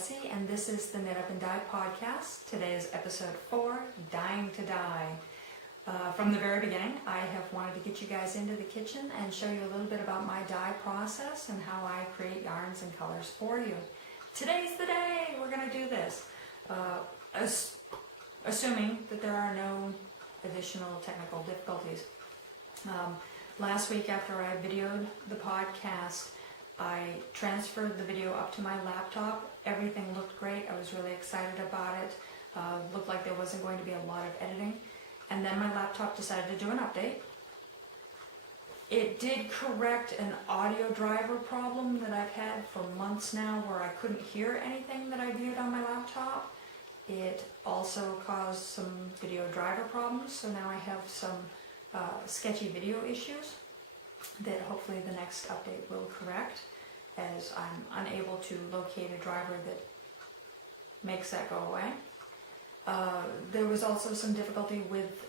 Jessie, and this is the Knit Up and Dye podcast. Today is episode 4, Dying to Dye. From the very beginning, I have wanted to get you guys into the kitchen and show you a little bit about my dye process and how I create yarns and colors for you. Today's the day we're going to do this, assuming that there are no additional technical difficulties. Last week after I videoed the podcast, I transferred the video up to my laptop. Everything looked great. I was really excited about it. Looked like there wasn't going to be a lot of editing. And then my laptop decided to do an update. It did correct an audio driver problem that I've had for months now where I couldn't hear anything that I viewed on my laptop. It also caused some video driver problems, so now I have some sketchy video issues that hopefully the next update will correct, as I'm unable to locate a driver that makes that go away. There was also some difficulty with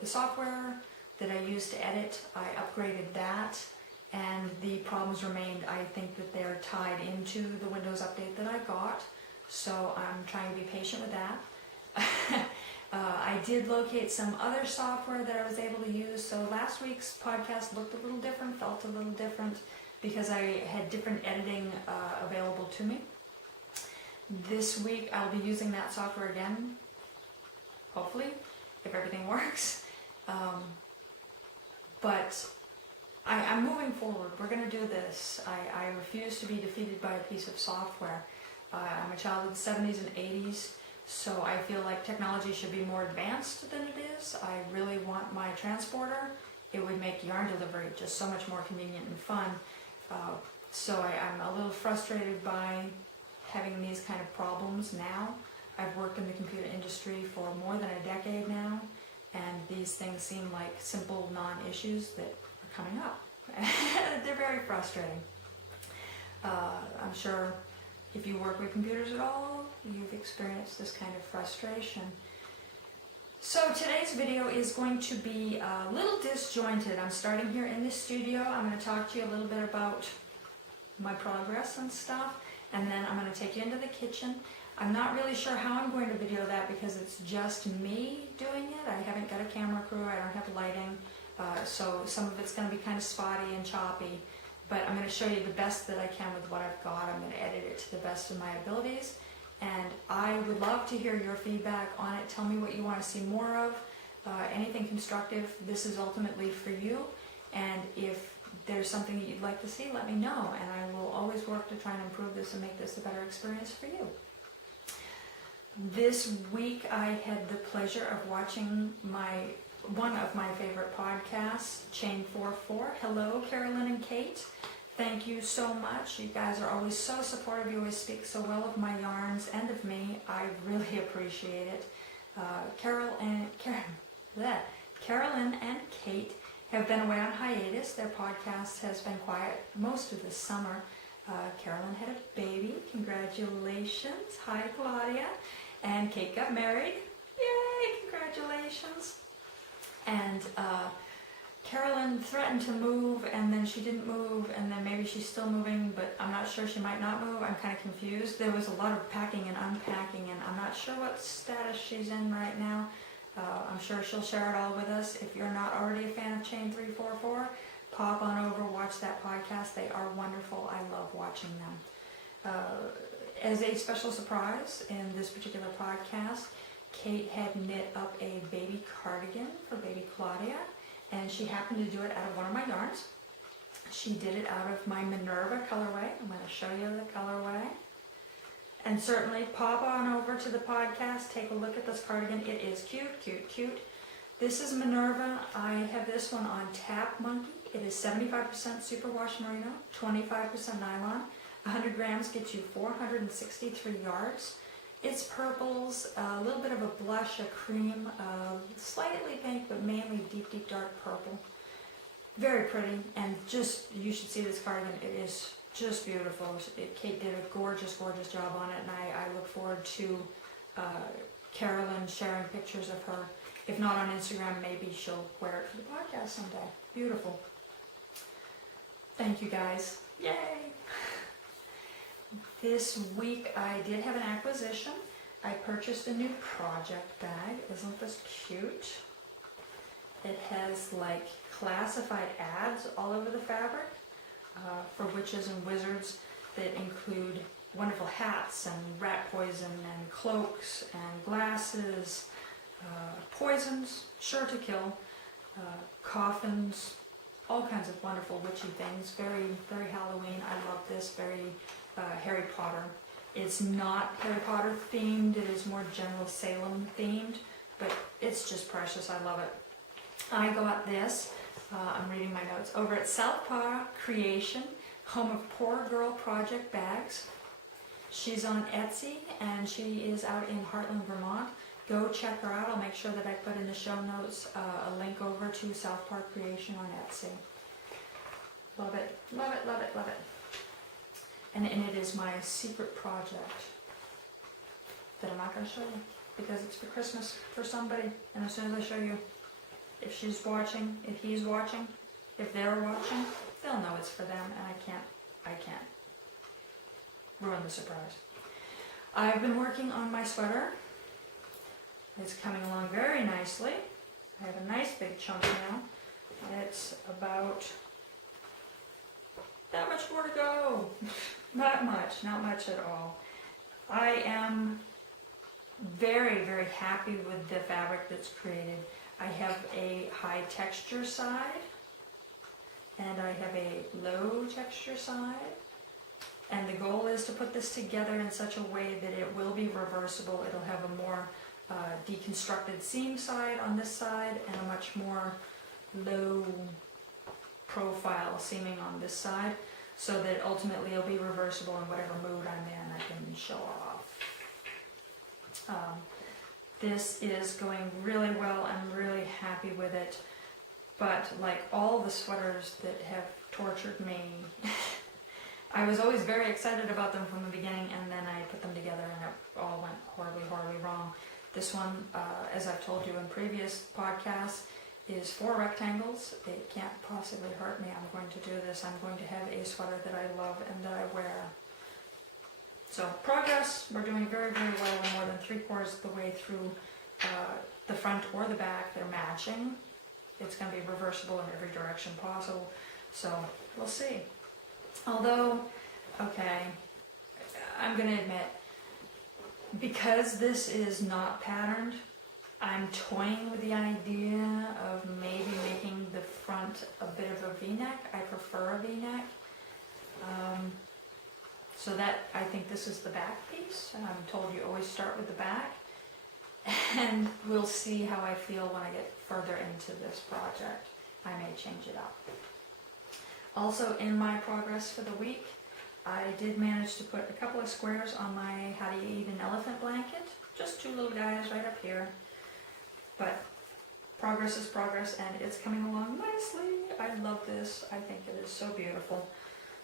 the software that I used to edit. I upgraded that, and the problems remained. I think that they're tied into the Windows update that I got, so I'm trying to be patient with that. I did locate some other software that I was able to use, so last week's podcast looked a little different, felt a little different, because I had different editing available to me. This week I'll be using that software again, hopefully, if everything works. But I'm moving forward. We're going to do this. I refuse to be defeated by a piece of software. I'm a child of the 70s and 80s, so I feel like technology should be more advanced than it is. I really want my transporter. It would make yarn delivery just so much more convenient and fun. So I'm a little frustrated by having these kind of problems now. I've worked in the computer industry for more than a decade now, and these things seem like simple non-issues that are coming up. They're very frustrating. I'm sure if you work with computers at all, you've experienced this kind of frustration. So today's video is going to be a little disjointed. I'm starting here in the studio. I'm going to talk to you a little bit about my progress and stuff, and then I'm going to take you into the kitchen. I'm not really sure how I'm going to video that because it's just me doing it. I haven't got a camera crew, I don't have lighting, so some of it's going to be kind of spotty and choppy, but I'm going to show you the best that I can with what I've got. I'm going to edit it to the best of my abilities, and I would love to hear your feedback on it. Tell me what you want to see more of, anything constructive. This is ultimately for you, and if there's something that you'd like to see, let me know, and I will always work to try and improve this and make this a better experience for you. This week I had the pleasure of watching one of my favorite podcasts, Chain 44. Hello, Carolyn and Kate. Thank you so much. You guys are always so supportive. You always speak so well of my yarns and of me. I really appreciate it. Carolyn and Kate have been away on hiatus. Their podcast has been quiet most of this summer. Carolyn had a baby. Congratulations. Hi, Claudia. And Kate got married. Yay, congratulations. And Carolyn threatened to move, and then she didn't move, and then maybe she's still moving, but I'm not sure. She might not move. I'm kind of confused. There was a lot of packing and unpacking, and I'm not sure what status she's in right now. I'm sure she'll share it all with us. If you're not already a fan of Chain 344, pop on over, watch that podcast. They are wonderful. I love watching them. As a special surprise in this particular podcast, Kate had knit up a baby cardigan for baby Claudia, and she happened to do it out of one of my yarns. She did it out of my Minerva colorway. I'm going to show you the colorway. And certainly pop on over to the podcast, take a look at this cardigan. It is cute, cute, cute. This is Minerva. I have this one on Tap Monkey. It is 75% superwash merino, 25% nylon. 100 grams gets you 463 yards. It's purples, a little bit of a blush, a cream, slightly pink, but mainly deep, deep dark purple. Very pretty, and just, you should see this cardigan. It is just beautiful. Kate did a gorgeous, gorgeous job on it, and I look forward to Carolyn sharing pictures of her. If not on Instagram, maybe she'll wear it for the podcast someday. Beautiful. Thank you guys. Yay! This week I did have an acquisition. I purchased a new project bag. Isn't this cute? It has like classified ads all over the fabric for witches and wizards that include wonderful hats and rat poison and cloaks and glasses, poisons, sure to kill, coffins, all kinds of wonderful witchy things. Very, very Halloween. I love this. Very Harry Potter. It's not Harry Potter themed. It is more General Salem themed, but it's just precious. I love it. I got this. I'm reading my notes over at Southpaw Creation, home of Poor Girl Project Bags. She's on Etsy and she is out in Heartland, Vermont. Go check her out. I'll make sure that I put in the show notes a link over to Southpaw Creation on Etsy. Love it, love it, love it, love it. And it is my secret project that I'm not going to show you because it's for Christmas for somebody. And as soon as I show you, if she's watching, if he's watching, if they're watching, they'll know it's for them, and I can't ruin the surprise. I've been working on my sweater. It's coming along very nicely. I have a nice big chunk now. It's about that much more to go. Not much at all. I am very, very happy with the fabric that's created. I have a high texture side and I have a low texture side, and the goal is to put this together in such a way that it will be reversible. It'll have a more deconstructed seam side on this side and a much more low profile seaming on this side, so that ultimately it'll be reversible in whatever mood I'm in. I can show off. This is going really well. I'm really happy with it. But like all the sweaters that have tortured me, I was always very excited about them from the beginning, and then I put them together and it all went horribly, horribly wrong. This one, as I've told you in previous podcasts, is 4 rectangles. It can't possibly hurt me. I'm going to do this. I'm going to have a sweater that I love and that I wear. So progress, we're doing very, very well. We're more than 3/4 of the way through the front or the back. They're matching. It's going to be reversible in every direction possible. So we'll see. Although, okay, I'm going to admit, because this is not patterned, I'm toying with the idea of maybe making the front a bit of a V-neck. I prefer a V-neck. So that, I think this is the back piece. I'm told you always start with the back. And we'll see how I feel when I get further into this project. I may change it up. Also in my progress for the week, I did manage to put a couple of squares on my How Do You Eat an Elephant blanket. Just 2 little guys right up here. But progress is progress, and it's coming along nicely. I love this. I think it is so beautiful.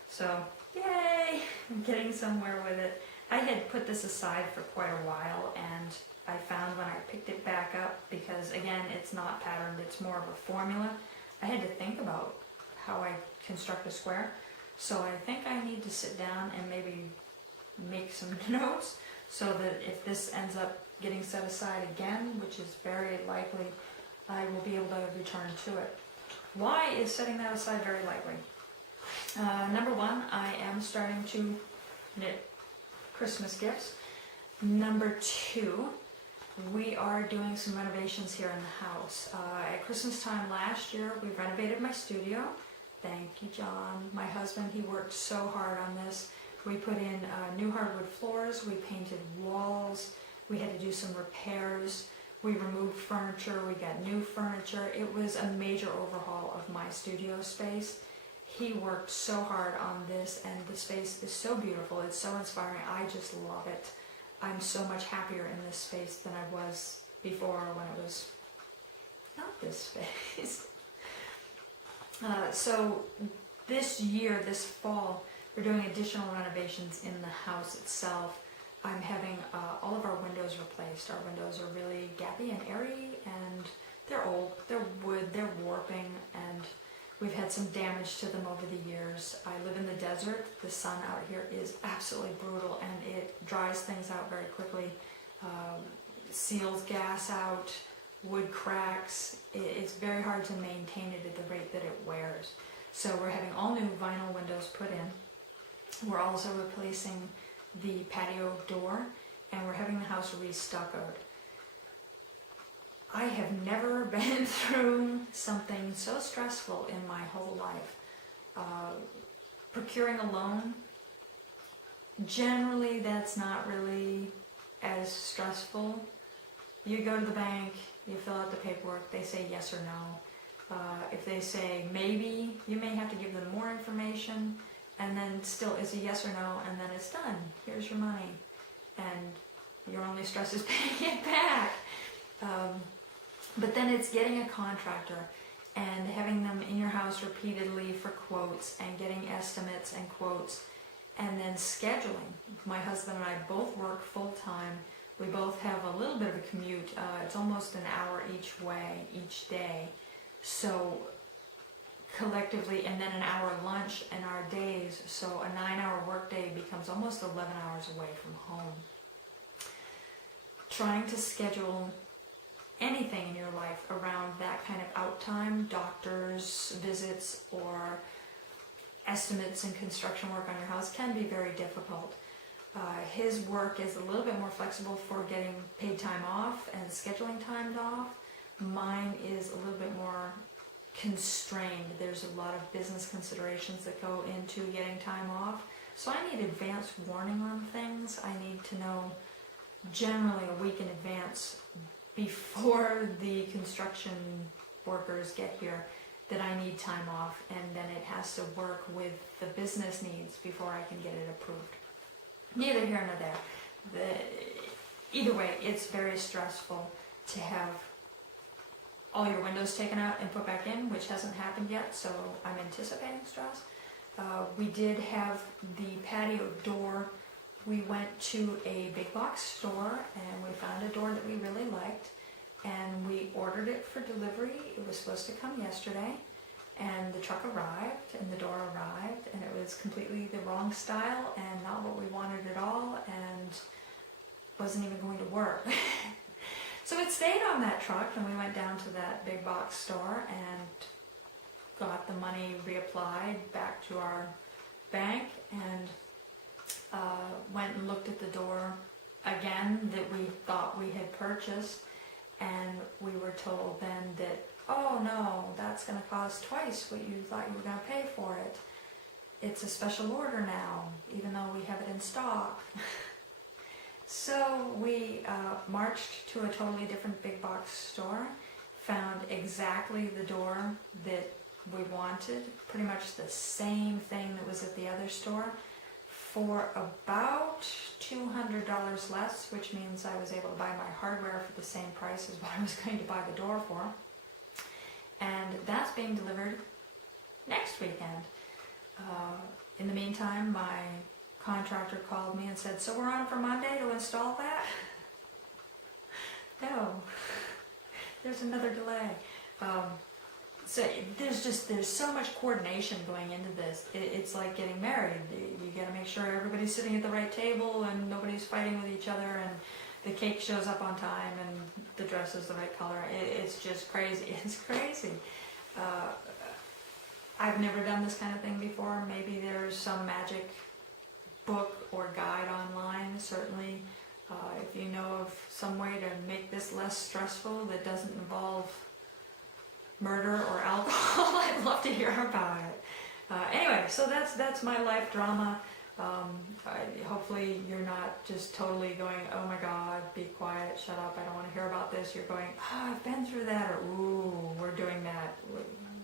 So, yay! I'm getting somewhere with it. I had put this aside for quite a while, and I found when I picked it back up, because again, it's not patterned, it's more of a formula, I had to think about how I construct a square. So I think I need to sit down and maybe make some notes so that if this ends up getting set aside again, which is very likely, I will be able to return to it. Why is setting that aside very likely? Number 1, I am starting to knit Christmas gifts. Number 2, we are doing some renovations here in the house. At Christmas time last year, we renovated my studio. Thank you, John. My husband, he worked so hard on this. We put in new hardwood floors, we painted walls, we had to do some repairs, we removed furniture, we got new furniture. It was a major overhaul of my studio space. He worked so hard on this, and the space is so beautiful, it's so inspiring. I just love it. I'm so much happier in this space than I was before when it was not this space. So this year, this fall, we're doing additional renovations in the house itself. I'm having all of our windows replaced. Our windows are really gappy and airy, and they're old, they're wood, they're warping, and We've had some damage to them over the years. I live in the desert. The sun out here is absolutely brutal, and it dries things out very quickly. Seals gas out, wood cracks. It's very hard to maintain it at the rate that it wears. So we're having all new vinyl windows put in. We're also replacing the patio door, and we're having the house re-stuccoed. I have never been through something so stressful in my whole life. Procuring a loan, generally that's not really as stressful. You go to the bank, you fill out the paperwork, they say yes or no. If they say maybe, you may have to give them more information, and then still it's a yes or no, and then it's done. Here's your money. And your only stress is paying it back. But then it's getting a contractor and having them in your house repeatedly for quotes and getting estimates and quotes, and then scheduling. My husband and I both work full-time. We both have a little bit of a commute. It's almost an hour each way, each day. So collectively, and then an hour lunch in our days, so a 9-hour workday becomes almost 11 hours away from home. Trying to schedule anything in your life around that kind of out time, doctor's visits or estimates and construction work on your house, can be very difficult. His work is a little bit more flexible for getting paid time off and scheduling time off. Mine is a little bit more constrained. There's a lot of business considerations that go into getting time off. So I need advance warning on things. I need to know generally a week in advance before the construction workers get here that I need time off, and then it has to work with the business needs before I can get it approved. Neither here nor there. Either way, it's very stressful to have all your windows taken out and put back in, which hasn't happened yet, so I'm anticipating stress. We did have the patio door. We went to a big box store and we found a door that we really liked, and we ordered it for delivery. It was supposed to come yesterday, and the truck arrived and the door arrived, and it was completely the wrong style and not what we wanted at all, and wasn't even going to work. So it stayed on that truck, and we went down to that big box store and got the money reapplied back to our bank, and went and looked at the door again that we thought we had purchased, and we were told then that, oh no, that's going to cost twice what you thought you were going to pay for it. It's a special order now, even though we have it in stock. So we marched to a totally different big box store, found exactly the door that we wanted, pretty much the same thing that was at the other store, for about $200 less, which means I was able to buy my hardware for the same price as what I was going to buy the door for. And that's being delivered next weekend. In the meantime, my contractor called me and said, so we're on for Monday to install that? No, there's another delay. So there's so much coordination going into this. It's like getting married. You got to make sure everybody's sitting at the right table and nobody's fighting with each other, and the cake shows up on time and the dress is the right color. It's just crazy. It's crazy. I've never done this kind of thing before. Maybe there's some magic book or guide online. Certainly, if you know of some way to make this less stressful that doesn't involve murder or alcohol, I'd love to hear about it. Anyway, so that's my life drama. Hopefully you're not just totally going, oh my God, be quiet, shut up, I don't want to hear about this. You're going, oh, I've been through that, or ooh, we're doing that.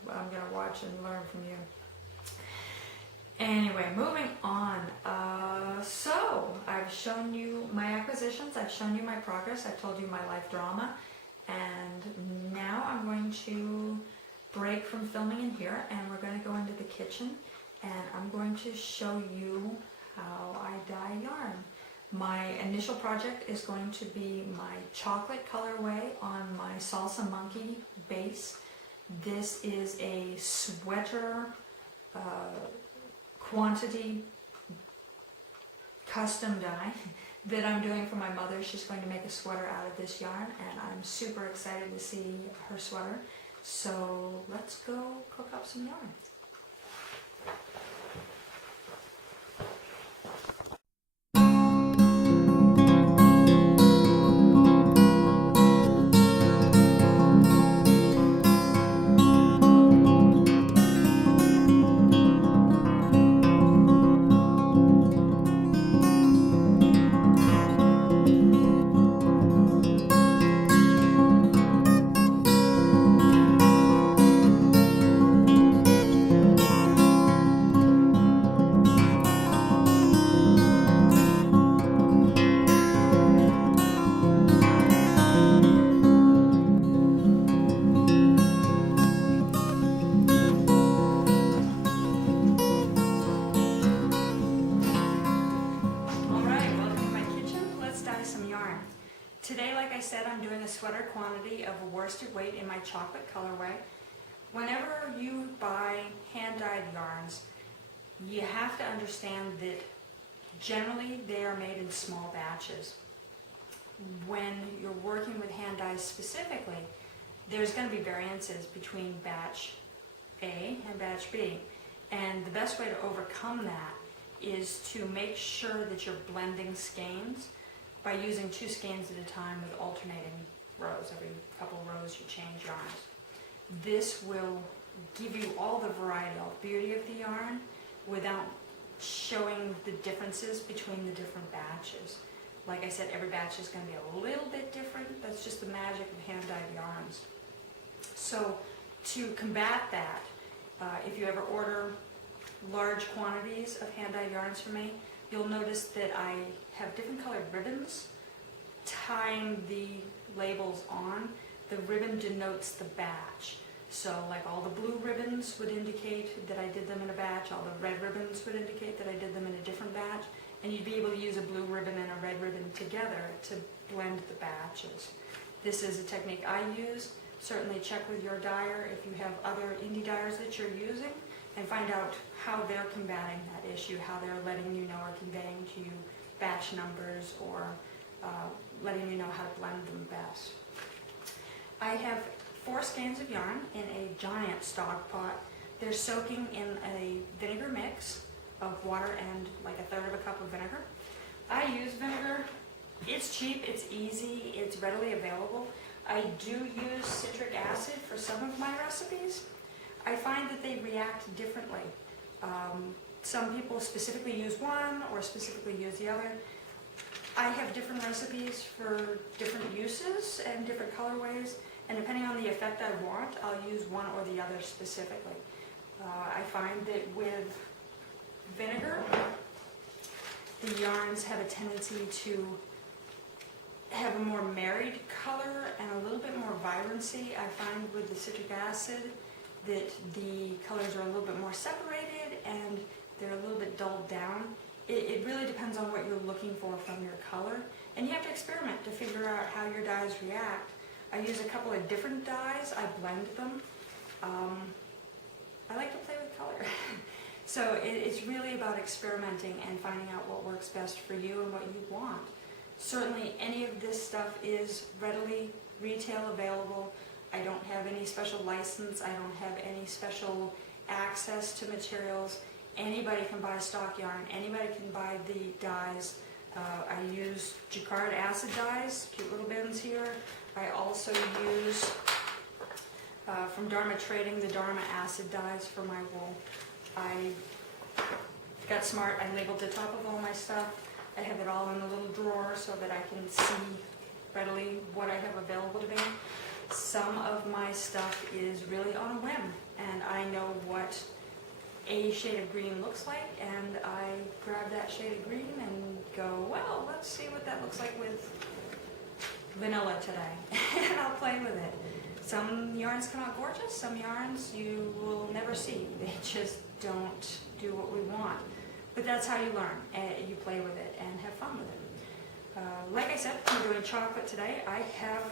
I'm going to watch and learn from you. Anyway, moving on. So I've shown you my acquisitions, I've shown you my progress, I've told you my life drama, and now I'm going to break from filming in here, and we're going to go into the kitchen, and I'm going to show you how I dye yarn. My initial project is going to be my chocolate colorway on my Salsa Monkey base, This is a sweater quantity custom dye that I'm doing for my mother. She's going to make a sweater out of this yarn, and I'm super excited to see her sweater. So let's go cook up some yarn. Today, like I said, I'm doing a sweater quantity of a worsted weight in my chocolate colorway. Whenever you buy hand-dyed yarns, you have to understand that generally they are made in small batches. When you're working with hand dyes specifically, there's going to be variances between batch A and batch B. And the best way to overcome that is to make sure that you're blending skeins by using 2 skeins at a time with alternating rows. Every couple rows you change yarns. This will give you all the variety, all the beauty of the yarn without showing the differences between the different batches. Like I said, every batch is going to be a little bit different. That's just the magic of hand-dyed yarns. So to combat that, if you ever order large quantities of hand-dyed yarns from me, you'll notice that I have different colored ribbons tying the labels on. The ribbon denotes the batch. So like all the blue ribbons would indicate that I did them in a batch, all the red ribbons would indicate that I did them in a different batch, and you'd be able to use a blue ribbon and a red ribbon together to blend the batches. This is a technique I use. Certainly check with your dyer if you have other indie dyers that you're using, and find out how they're combating that issue, how they're letting you know or conveying to you batch numbers, or letting you know how to blend them best. I have 4 skeins of yarn in a giant stock pot. They're soaking in a vinegar mix of water and like 1/3 cup of vinegar. I use vinegar. It's cheap, it's easy, it's readily available. I do use citric acid for some of my recipes. I find that they react differently. Some people specifically use one or specifically use the other. I have different recipes for different uses and different colorways, and depending on the effect I want, I'll use one or the other specifically. I find that with vinegar, the yarns have a tendency to have a more married color and a little bit more vibrancy. I find with the citric acid that the colors are a little bit more separated and they're a little bit dulled down. It really depends on what you're looking for from your color, and you have to experiment to figure out how your dyes react. I use a couple of different dyes. I blend them. I like to play with color. So it's really about experimenting and finding out what works best for you and what you want. Certainly any of this stuff is readily retail available. I don't have any special license. I don't have any special access to materials. Anybody can buy stock yarn. Anybody can buy the dyes. I use jacquard acid dyes, cute little bins here. I also use, from Dharma Trading, the Dharma acid dyes for my wool. I got smart. I labeled the top of all my stuff. I have it all in a little drawer so that I can see readily what I have available to me. Some of my stuff is really on a whim, and I know what a shade of green looks like, and I grab that shade of green and go, well, let's see what that looks like with vanilla today. And I'll play with it. Some yarns come out gorgeous, some yarns you will never see. They just don't do what we want. But that's how you learn. You play with it and have fun with it. Like I said, I'm doing chocolate today. I have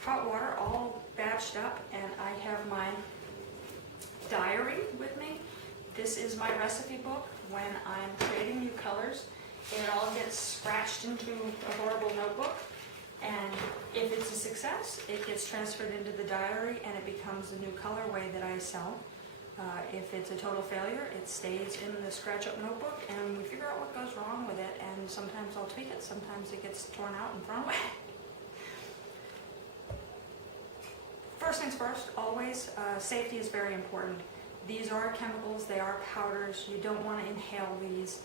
hot water all batched up, and I have my diary with me. This is my recipe book when I'm creating new colors. It all gets scratched into a horrible notebook, and if it's a success, it gets transferred into the diary and it becomes the new colorway that I sell. If it's a total failure, it stays in the scratch-up notebook, and we figure out what goes wrong with it, and sometimes I'll tweak it, sometimes it gets torn out and thrown away. First things first, always, safety is very important. These are chemicals, they are powders, you don't want to inhale these.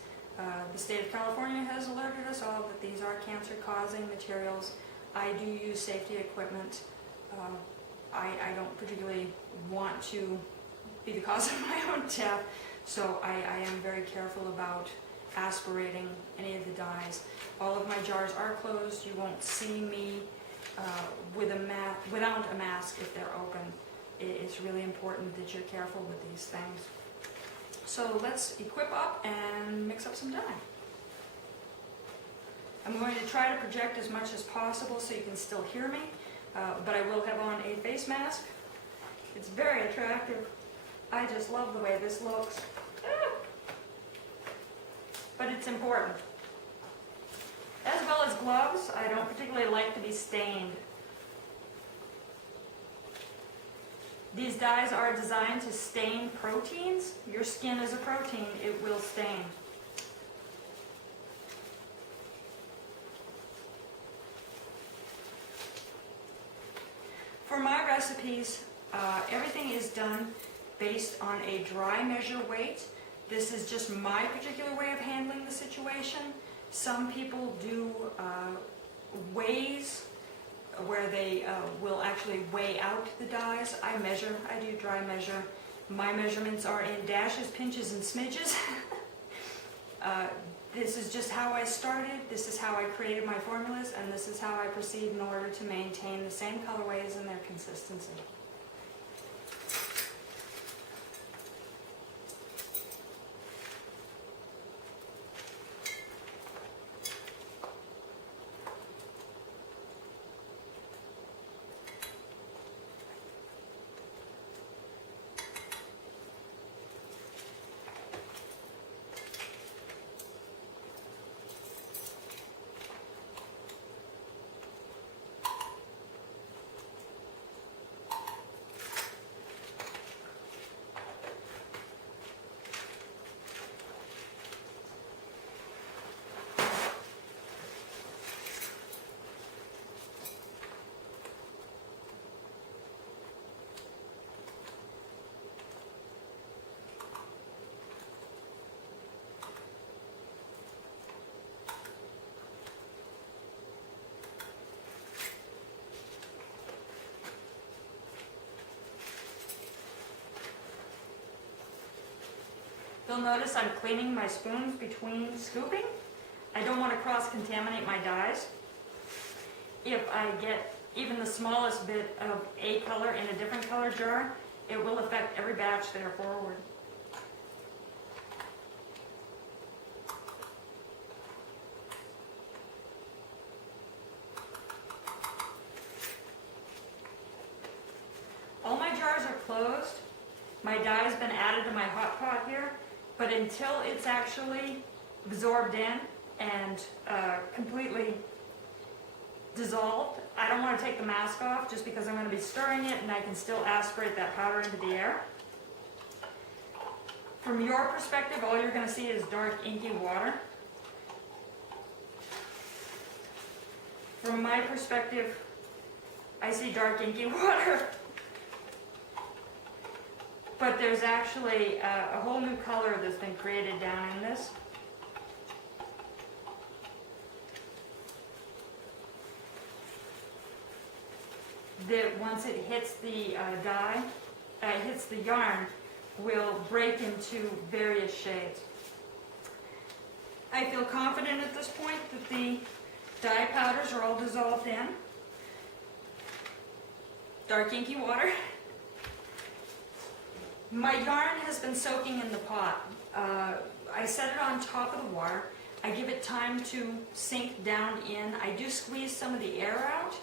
The state of California has alerted us all that these are cancer-causing materials. I do use safety equipment. I don't particularly want to be the cause of my own death, so I am very careful about aspirating any of the dyes. All of my jars are closed. You won't see me without a mask if they're open. It's really important that you're careful with these things. So let's equip up and mix up some dye. I'm going to try to project as much as possible so you can still hear me, but I will have on a face mask. It's very attractive. I just love the way this looks. But it's important. As well as gloves, I don't particularly like to be stained. These dyes are designed to stain proteins. Your skin is a protein, it will stain. For my recipes, everything is done based on a dry measure weight. This is just my particular way of handling the situation. Some people do weighs where they will actually weigh out the dyes. I measure, I do dry measure. My measurements are in dashes, pinches, and smidges. This is just how I started, this is how I created my formulas, and this is how I proceed in order to maintain the same colorways and their consistency. You'll notice I'm cleaning my spoons between scooping. I don't want to cross-contaminate my dyes. If I get even the smallest bit of a color in a different color jar, it will affect every batch there forward. All my jars are closed. My dye has been added to my hot pot here, but until it's actually absorbed in and completely dissolved, I don't want to take the mask off just because I'm going to be stirring it and I can still aspirate that powder into the air. From your perspective, all you're going to see is dark, inky water. From my perspective, I see dark, inky water. But there's actually a whole new color that's been created down in this. That once it hits the dye, hits the yarn, will break into various shades. I feel confident at this point that the dye powders are all dissolved in. Dark inky water. My yarn has been soaking in the pot. I set it on top of the water. I give it time to sink down in. I do squeeze some of the air out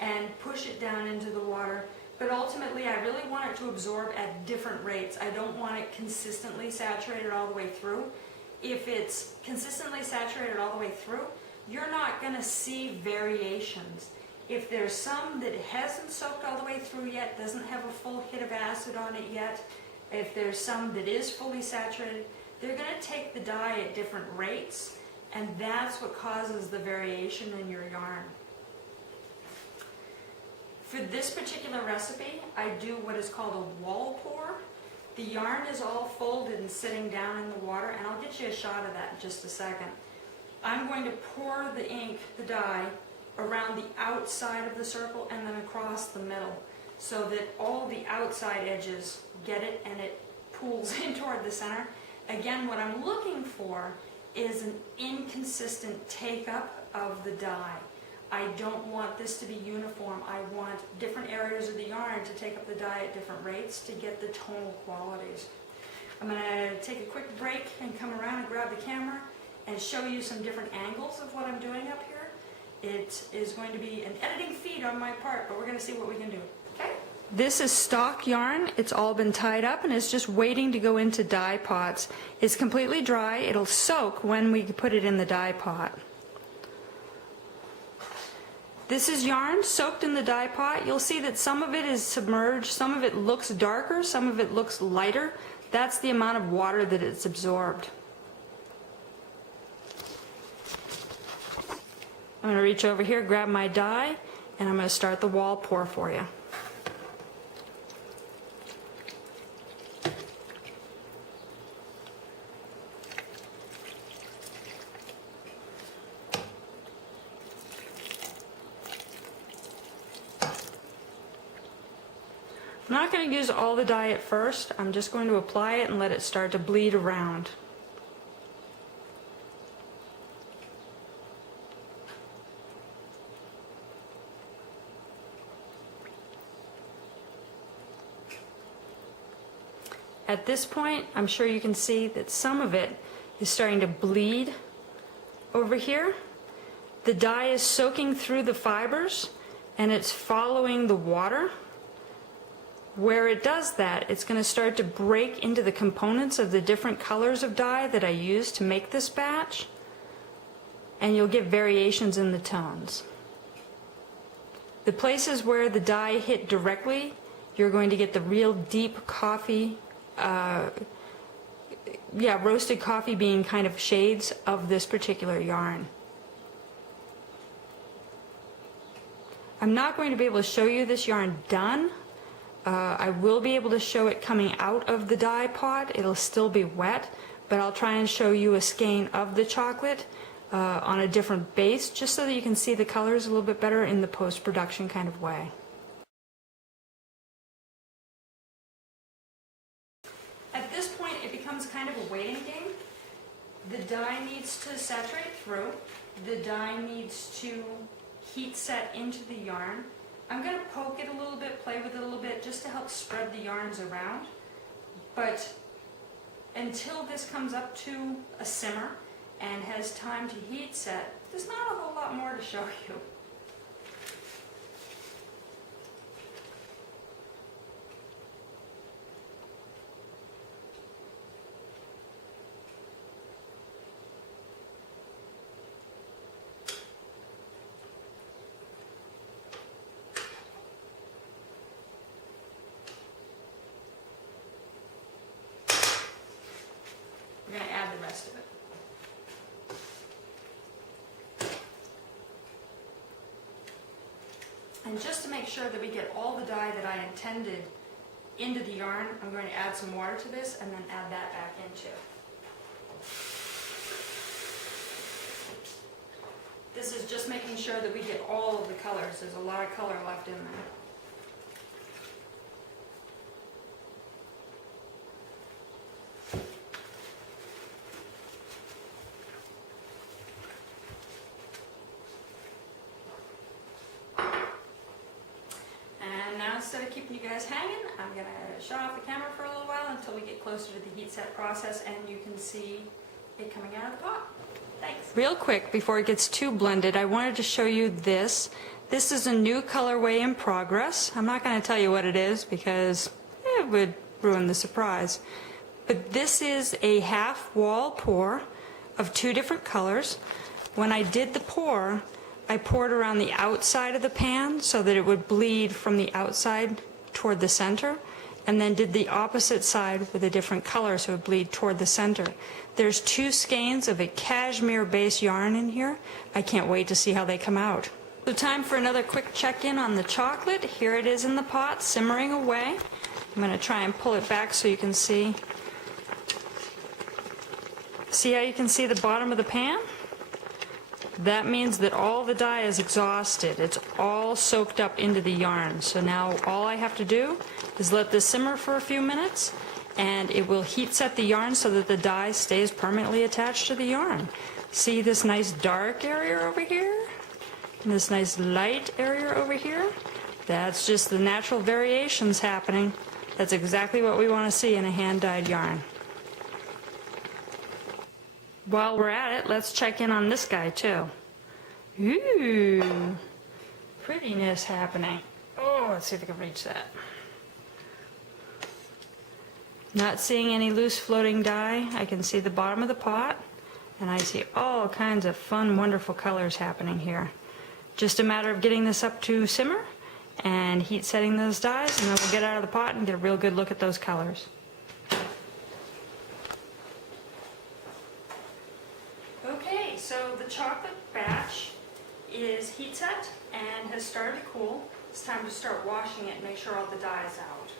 and push it down into the water but ultimately I really want it to absorb at different rates. I don't want it consistently saturated all the way through. If it's consistently saturated all the way through, you're not going to see variations. If there's some that hasn't soaked all the way through yet, doesn't have a full hit of acid on it yet, if there's some that is fully saturated, they're going to take the dye at different rates, and that's what causes the variation in your yarn. For this particular recipe, I do what is called a wall pour. The yarn is all folded and sitting down in the water, and I'll get you a shot of that in just a second. I'm going to pour the ink, the dye, around the outside of the circle and then across the middle, so that all the outside edges get it and it pools in toward the center. Again, what I'm looking for is an inconsistent take-up of the dye. I don't want this to be uniform. I want different areas of the yarn to take up the dye at different rates to get the tonal qualities. I'm going to take a quick break and come around and grab the camera and show you some different angles of what I'm doing up here. It is going to be an editing feat on my part, but we're going to see what we can do. Okay? This is stock yarn. It's all been tied up and it's just waiting to go into dye pots. It's completely dry. It'll soak when we put it in the dye pot. This is yarn soaked in the dye pot. You'll see that some of it is submerged, some of it looks darker, some of it looks lighter. That's the amount of water that it's absorbed. I'm going to reach over here, grab my dye, and I'm going to start the wall pour for you. I'm not going to use all the dye at first. I'm just going to apply it and let it start to bleed around. At this point, I'm sure you can see that some of it is starting to bleed over here. The dye is soaking through the fibers and it's following the water. Where it does that, it's going to start to break into the components of the different colors of dye that I used to make this batch, and you'll get variations in the tones. The places where the dye hit directly, you're going to get the real deep coffee, roasted coffee bean kind of shades of this particular yarn. I'm not going to be able to show you this yarn done. I will be able to show it coming out of the dye pot. It'll still be wet, but I'll try and show you a skein of the chocolate on a different base, just so that you can see the colors a little bit better in the post-production kind of way. At this point, it becomes kind of a waiting game. The dye needs to saturate through. The dye needs to heat set into the yarn. I'm going to poke it a little bit, play with it a little bit, just to help spread the yarns around. But until this comes up to a simmer and has time to heat set, there's not a whole lot more to show you. We're going to add the rest of it. And just to make sure that we get all the dye that I intended into the yarn, I'm going to add some water to this and then add that back into. This is just making sure that we get all of the colors. There's a lot of color left in there. Instead of keeping you guys hanging, I'm going to shut off the camera for a little while until we get closer to the heat set process and you can see it coming out of the pot. Thanks. Real quick, before it gets too blended, I wanted to show you this. This is a new colorway in progress. I'm not going to tell you what it is because it would ruin the surprise. But this is a half wall pour of 2 different colors. When I did the pour, I poured around the outside of the pan so that it would bleed from the outside toward the center, and then did the opposite side with a different color so it would bleed toward the center. There's 2 skeins of a cashmere base yarn in here. I can't wait to see how they come out. So time for another quick check-in on the chocolate. Here it is in the pot, simmering away. I'm going to try and pull it back so you can see. See how you can see the bottom of the pan? That means that all the dye is exhausted. It's all soaked up into the yarn. So now all I have to do is let this simmer for a few minutes, and it will heat set the yarn so that the dye stays permanently attached to the yarn. See this nice dark area over here? And this nice light area over here? That's just the natural variations happening. That's exactly what we want to see in a hand-dyed yarn. While we're at it, let's check in on this guy too. Ooh, prettiness happening. Oh, let's see if I can reach that. Not seeing any loose floating dye. I can see the bottom of the pot, and I see all kinds of fun, wonderful colors happening here. Just a matter of getting this up to simmer and heat setting those dyes, and then we'll get out of the pot and get a real good look at those colors. Okay, so the chocolate batch is heat set and has started to cool. It's time to start washing it and make sure all the dye is out.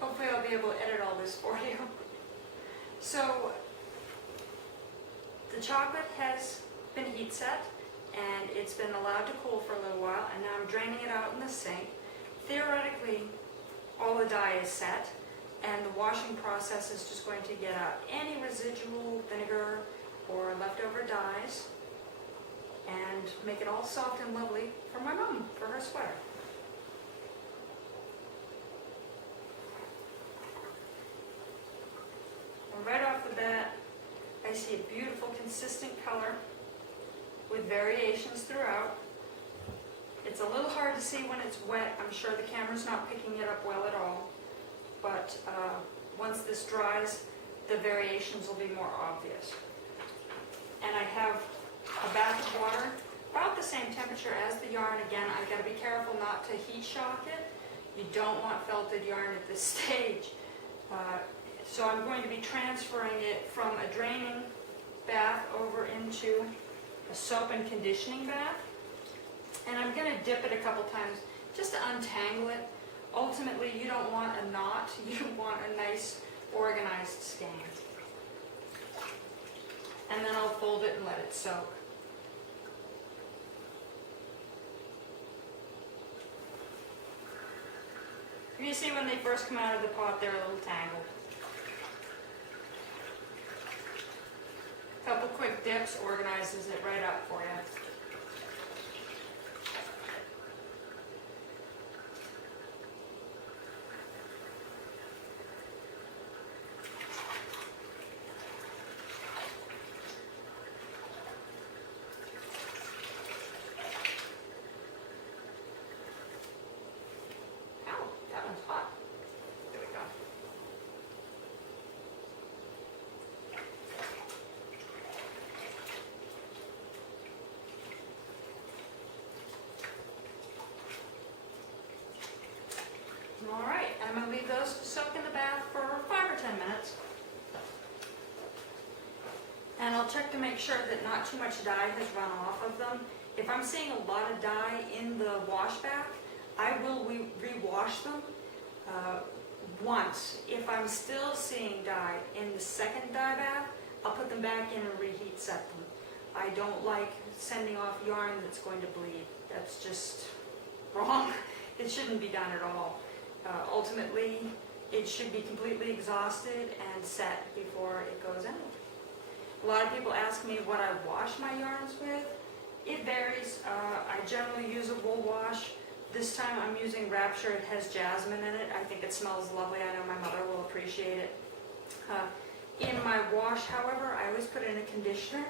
Hopefully I'll be able to edit all this for you. So the chocolate has been heat set and it's been allowed to cool for a little while, and now I'm draining it out in the sink. Theoretically, all the dye is set, and the washing process is just going to get out any residual vinegar or leftover dyes and make it all soft and lovely for my mom for her sweater. And right off the bat, I see a beautiful consistent color with variations throughout. It's a little hard to see when it's wet. I'm sure the camera's not picking it up well at all, but once this dries, the variations will be more obvious. And I have a bath of water about the same temperature as the yarn. Again, I've got to be careful not to heat shock it. You don't want felted yarn at this stage. So I'm going to be transferring it from a draining bath over into a soap and conditioning bath. And I'm going to dip it a couple times just to untangle it. Ultimately, you don't want a knot. You want a nice organized skein. And then I'll fold it and let it soak. You see when they first come out of the pot, they're a little tangled. A couple quick dips organizes it right up for you. Alright, I'm going to leave those to soak in the bath for 5 or 10 minutes. And I'll check to make sure that not too much dye has run off of them. If I'm seeing a lot of dye in the wash bath, I will re-wash them once. If I'm still seeing dye in the second dye bath, I'll put them back in and reheat set them. I don't like sending off yarn that's going to bleed. That's just wrong. It shouldn't be done at all. Ultimately, it should be completely exhausted and set before it goes in. A lot of people ask me what I wash my yarns with, It varies. I generally use a wool wash. This time I'm using Rapture. It has jasmine in it. I think it smells lovely. I know my mother will appreciate it. In my wash, however, I always put in a conditioner.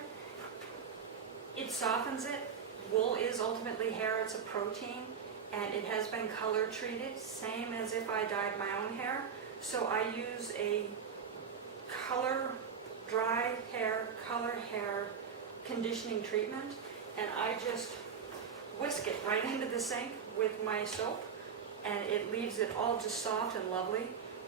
It softens it. Wool is ultimately hair. It's a protein, and it has been color treated, same as if I dyed my own hair. So I use a dry hair, color hair conditioning treatment, and I just whisk it right into the sink with my soap, and it leaves it all just soft and lovely.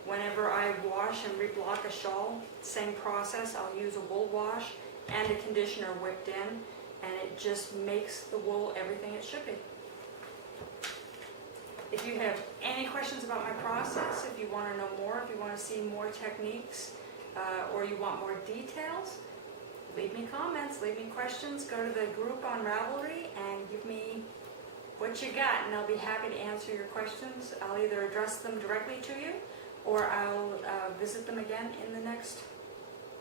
Whenever I wash and reblock a shawl, same process. I'll use a wool wash and a conditioner whipped in, and it just makes the wool everything it should be. If you have any questions about my process, if you want to know more, if you want to see more techniques, or you want more details, leave me comments, leave me questions, go to the group on Ravelry and give me what you got, and I'll be happy to answer your questions. I'll either address them directly to you, or I'll visit them again in the next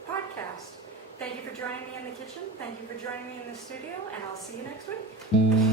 podcast. Thank you for joining me in the kitchen. Thank you for joining me in the studio, and I'll see you next week.